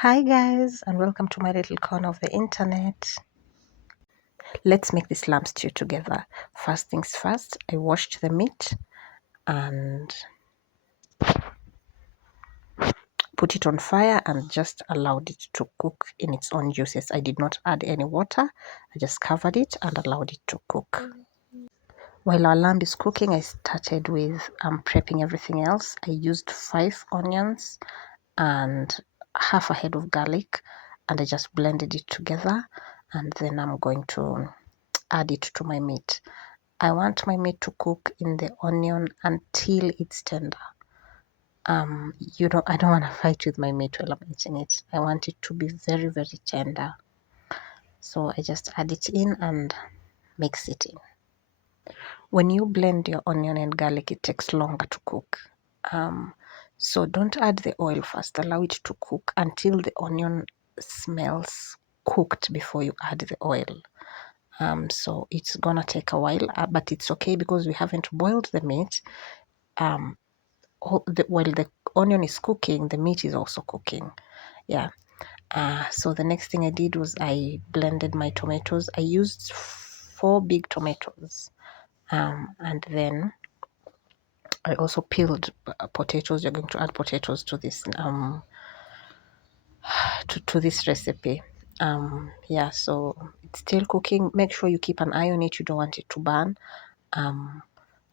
Hi guys, and welcome to my little corner of the internet. Let's make this lamb stew together. First things first, I washed the meat and put it on fire and just allowed it to cook in its own juices. I did not add any water. I just covered it and allowed it to cook. While our lamb is cooking, I started with prepping everything else. I used 5 onions and half a head of garlic, and I just blended it together, and then I'm going to add it to my meat. I want my meat to cook in the onion until it's tender. I don't want to fight with my meat while I'm eating it. I want it to be very, very tender. So I just add it in and mix it in. When you blend your onion and garlic, it takes longer to cook. So don't add the oil first. Allow it to cook until the onion smells cooked before you add the oil. So it's gonna take a while, but it's okay because we haven't boiled the meat. While the onion is cooking, the meat is also cooking. Yeah. So the next thing I did was I blended my tomatoes. I used 4 big tomatoes, and then I also peeled potatoes. You're going to add potatoes to this to this recipe. Yeah, so it's still cooking. Make sure you keep an eye on it. You don't want it to burn.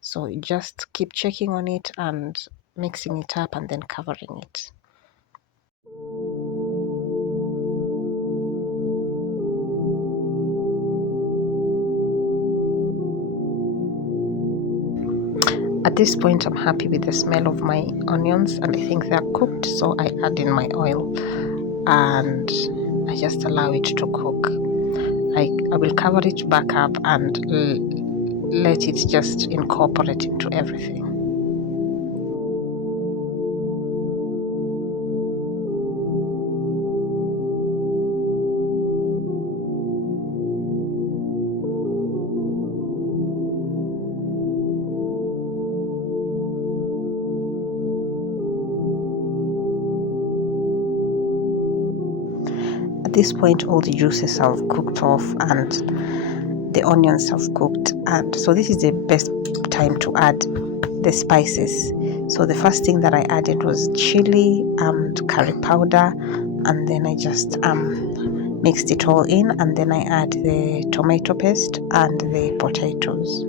So you just keep checking on it and mixing it up and then covering it. At this point, I'm happy with the smell of my onions and I think they're cooked, so I add in my oil and I just allow it to cook. I will cover it back up and let it just incorporate into everything. At this point, all the juices have cooked off and the onions have cooked, and so this is the best time to add the spices. So the first thing that I added was chili and curry powder, and then I just mixed it all in, and then I add the tomato paste and the potatoes.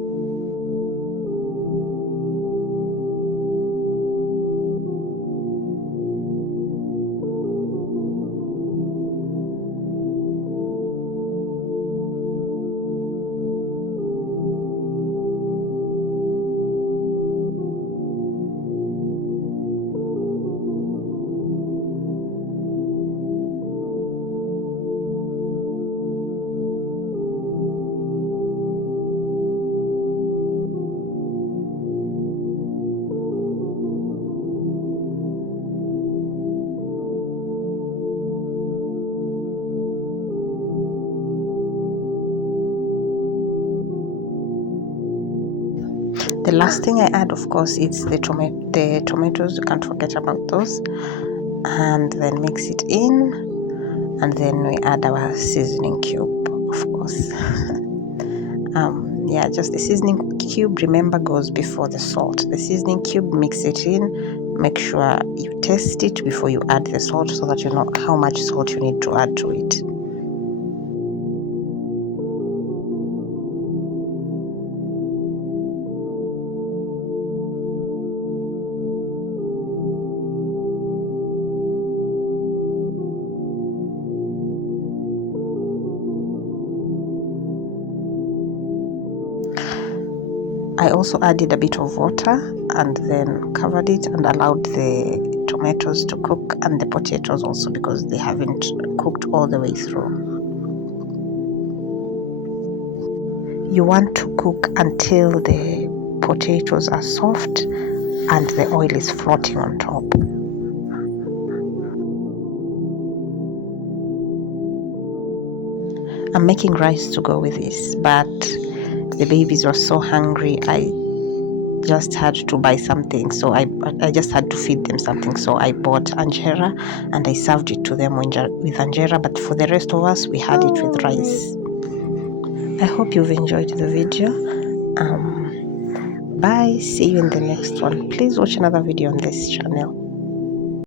The last thing I add, of course, is the tomatoes. You can't forget about those. And then mix it in, and then we add our seasoning cube, of course. Yeah, just the seasoning cube, remember, goes before the salt. The seasoning cube, mix it in. Make sure you taste it before you add the salt so that you know how much salt you need to add to it. I also added a bit of water and then covered it and allowed the tomatoes to cook and the potatoes also, because they haven't cooked all the way through. You want to cook until the potatoes are soft and the oil is floating on top. I'm making rice to go with this, but the babies were so hungry. I just had to buy something, so I just had to feed them something, so I bought injera and I served it to them with injera, but for the rest of us we had it with rice. I hope you've enjoyed the video. Bye, see you in the next one. Please watch another video on this channel.